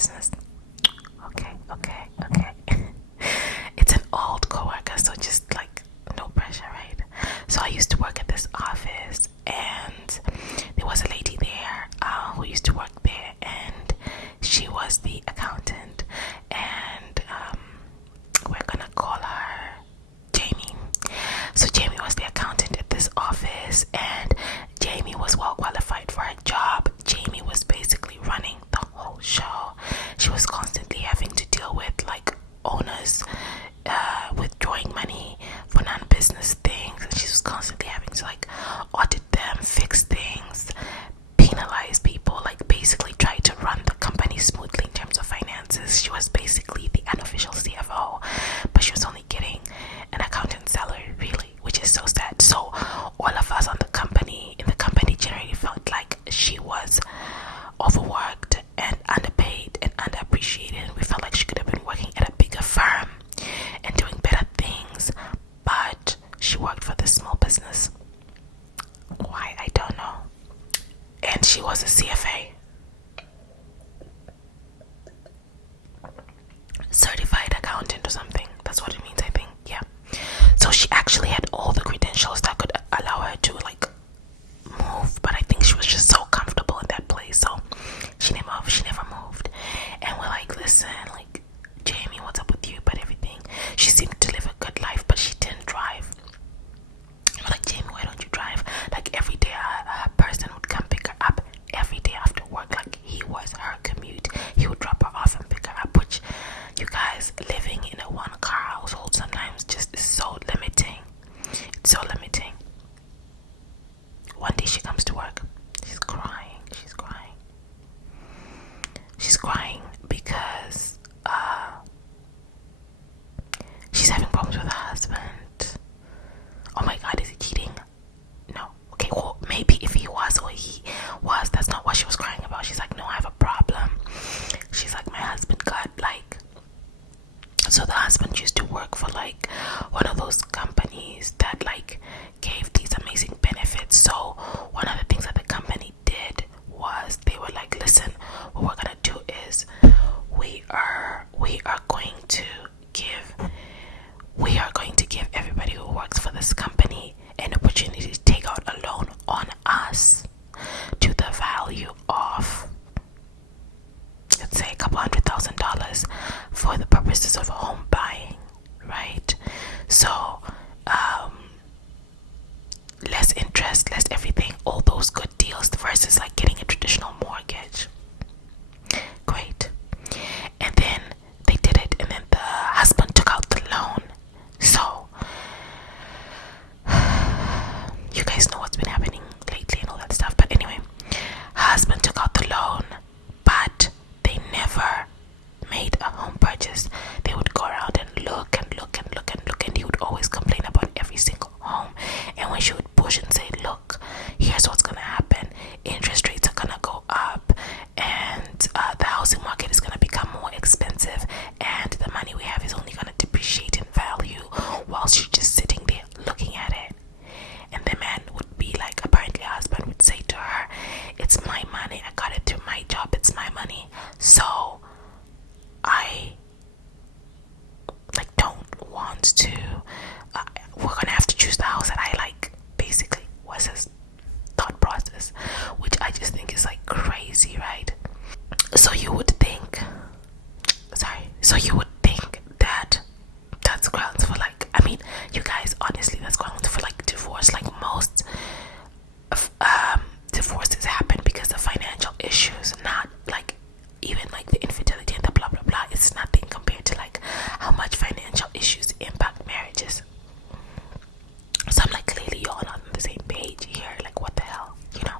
business. Okay. It's an old coworker, so just like no pressure, right? So I used to work at this office, and there was a lady there who used to work there, and she was the accountant, and we're gonna call her Jamie. So Jamie was the accountant at this office, and Jamie was well qualified for her job. Jamie was basically running the whole show. She was constantly having to deal with like owners withdrawing money for non-business things, and she was constantly having to like audit them, fix things, penalize people, like basically try to run the company smoothly in terms of finances. She was basically the unofficial CFO, but she was only getting an accountant salary, really, which is so sad. So all of us in the company generally felt like she was overworked and underpaid and underappreciated. We felt like she could have been working at a bigger firm and doing better things, but she worked for this small business. Why, I don't know. And she was a CFA, certified accountant or something. That's what it means, I think. Yeah. So she actually had all the credentials that could allow her to like move, but I think she was just so comfortable in that place, so she never moved. And we're like, listen, like, Jamie, what's up with you? But everything, she seemed to live a good life, but she didn't drive. We're like, Jamie, why don't you drive? Like every day a person would come pick her up every day after work. Like he was her commute. He would drop her off and pick her up, which, you guys, living in a one car household sometimes just is so limiting. It's so limiting. One day she comes to work. She's crying because she's having problems with her husband. Oh my god, is he cheating? No. Okay, well, maybe if he was or he was, that's not what she was crying about. She's like, no, I have a problem. She's like, my husband got like, so the husband used to work for like one of those companies that like gave these amazing benefits. So one of the things that the company did was they were like, listen, what we're gonna do is we are going to give everybody who works for this company an opportunity to take out a loan on us to the value of, let's say, a couple $100,000 for the purposes of home buying, right? So less interest, less everything, all those good deals versus like getting a traditional mortgage. Great. And then they did it, and then the husband took out the loan. So you guys know what's been happening lately and all that stuff, but anyway, husband took out the loan, but they never made a home purchase. They would go around and look, and he would always complain about every single home. And when she would push and say, look, here's what's gonna happen, interest rates are gonna go up, and the housing market is gonna become more expensive, and the money we have is only gonna depreciate in value, while she's just sitting there looking at it. And the man would be like, apparently her husband would say to her, it's my money, I got it through my job, it's my money, so I like don't want to we're gonna have to choose the house that I like, basically was his thought process, which I just think is like crazy, right? So you would think that that's grounds for like, I mean, you guys, honestly, that's grounds for like divorce. Like most divorces happen because of financial issues, not like even like the infidelity and the blah blah blah. It's nothing compared to like how much financial issues impact marriages. So I'm like, clearly you're not on the same page here, like what the hell, you know?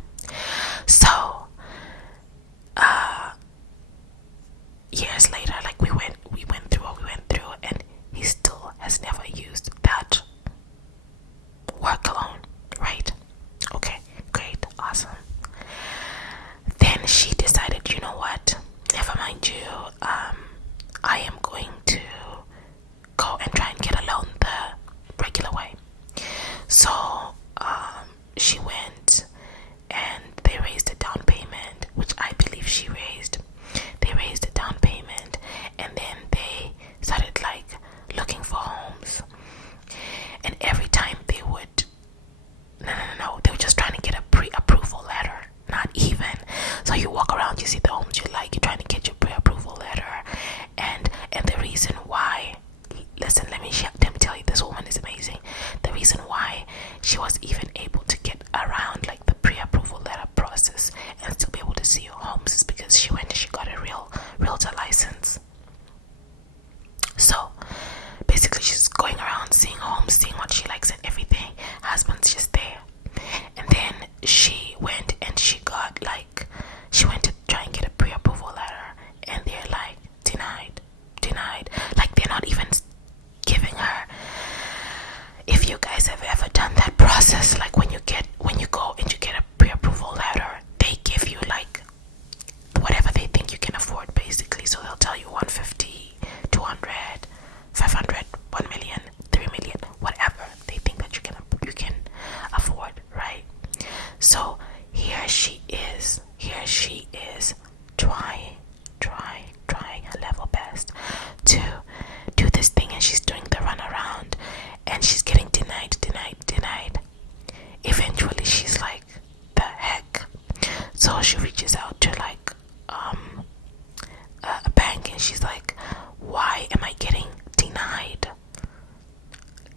here she is trying her level best to do this thing, and she's doing the runaround, and she's getting denied. Eventually she's like, the heck. So she reaches out to like a bank, and she's like, why am I getting denied?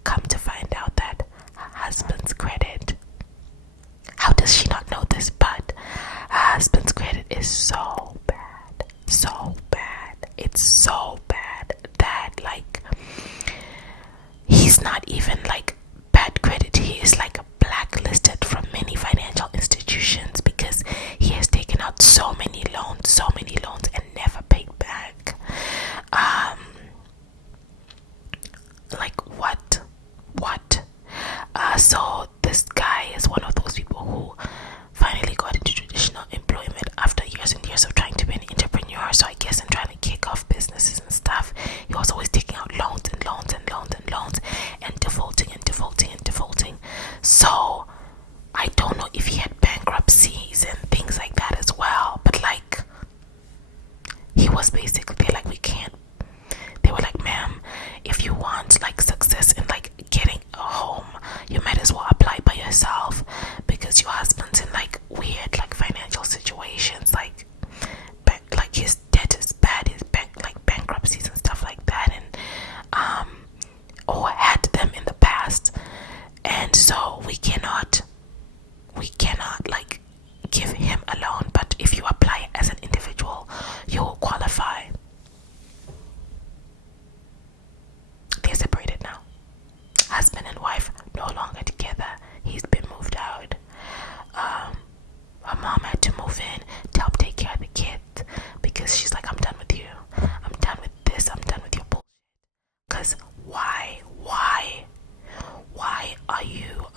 Come to find out that her husband's credit, how does she not know this, but her husband's credit is so bad. It's so bad that like he's not even like bad credit, he is like blacklisted from many financial institutions because he has taken out so many loans and never paid back. Like what? So this guy is one of those people who finally got into traditional employment after years and years of trying to be an entrepreneur. So I guess in trying to kick off businesses and stuff, he was always taking out loans and defaulting. So I don't know if he had bankruptcies and things like that as well, but like he was basically like, they were like, ma'am, if you want like success in like getting a home, you might as well apply by yourself, because your husband's in like weird like financial situations, like his debt is bad, his bankruptcies and stuff like that, and or had them in the past, and so we cannot like give him a loan, but if you apply as an individual, you will qualify. They're separated now. Husband and wife no longer together. He's been moved out. Her mom had to move in to help take care of the kids because she's like, I'm done with you. I'm done with this. I'm done with your bullshit. Because why are you,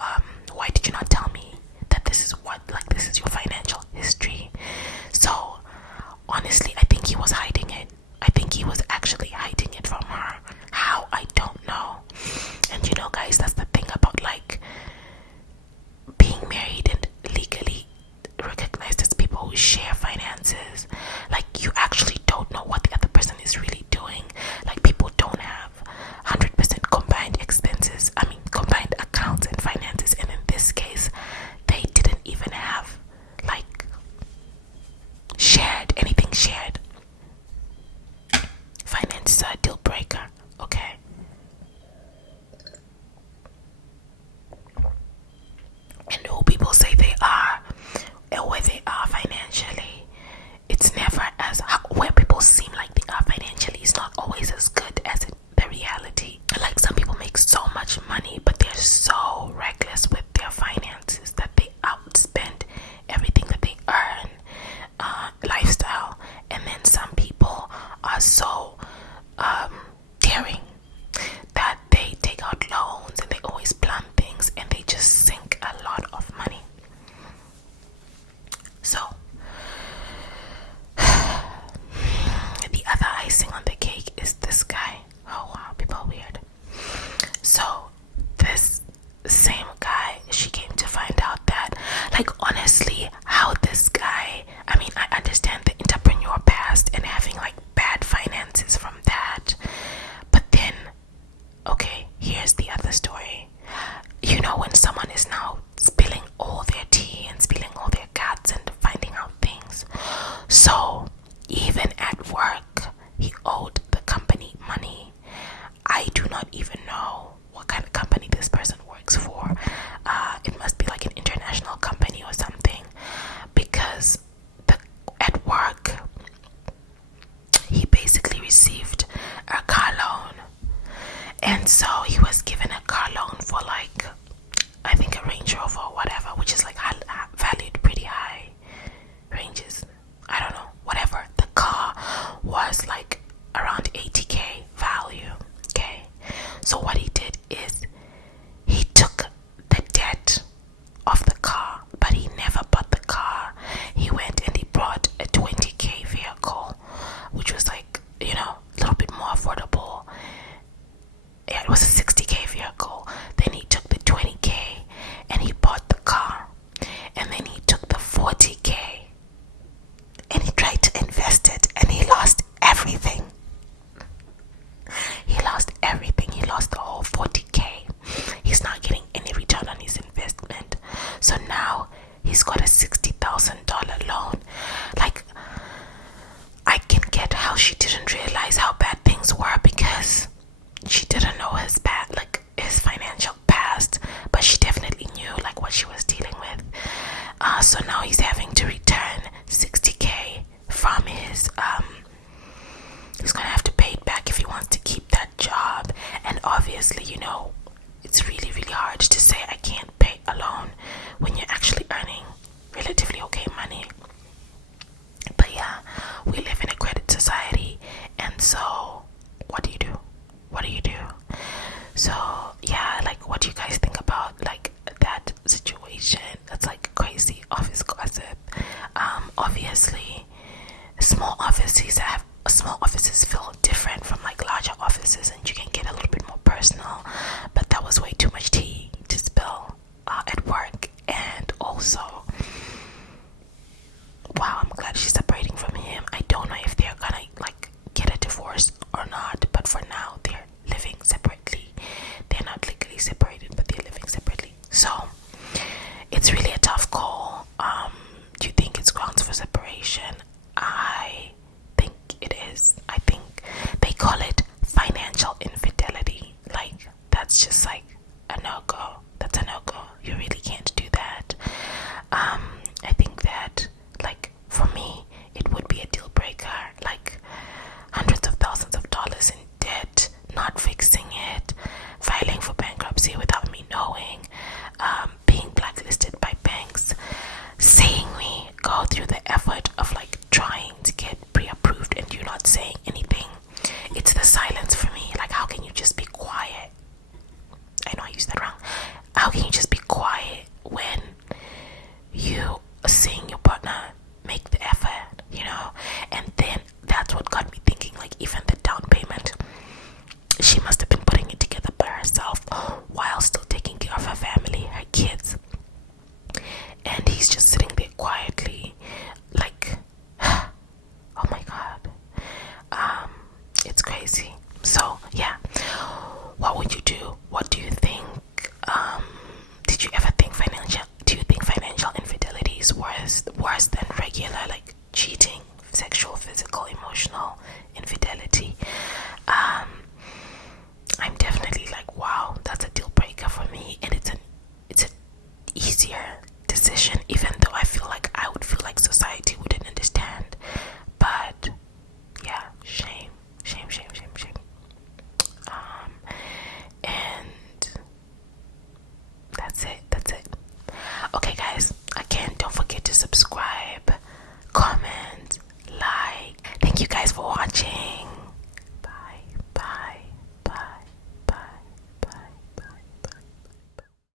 why did you not tell me that this is your financial history? So honestly, I think he was hiding it. I think he was actually hiding it from her. How? I don't know. And you know, guys, that's the thing about like being married and legally recognized as people who share finances. Like, you actually don't know what the other person is really doing. Like, people don't have 100% combined expenses, combined accounts and finances, and in this case they didn't even have like anything shared. Finances are a deal breaker, okay? And who people say they are and where they are financially 40K, and he tried to invest it and he lost everything. He lost everything. He lost the whole 40K. He's not getting any return on his investment. So now he's got a $60,000 loan. Like, I can get how she didn't realize how bad things were because she didn't know his his financial past, but she definitely knew like what she was dealing with. So now he's having to return 60K from his he's gonna have to pay it back if he wants to keep that job. And obviously, you know, it's really, really hard to say I can't pay a loan when you're actually earning relatively okay money. But yeah, we live in a credit society, and so what do you do? What do you do? So yeah, like, what do you guys think about like that situation? That's like crazy office gossip. Obviously, small offices feel different from like larger offices, and you can get a little bit more personal. But that was way too much tea to spill at work. And also, wow, I'm glad she's separating from him. I don't know if they're gonna like get a divorce or not, but for now they're living separately. They're not legally separated, but they're living separately. So it's really a tough call. Do you think it's grounds for separation? I think it is. I think they call it financial infidelity. Like, that's just like a no-go. That's a no-go. You really can't do that. I think that, like, for me, it would be a deal breaker. Like, hundreds of thousands of dollars in debt, not fixing it, filing for bankruptcy without me knowing, being blacklisted by banks, seeing me go through the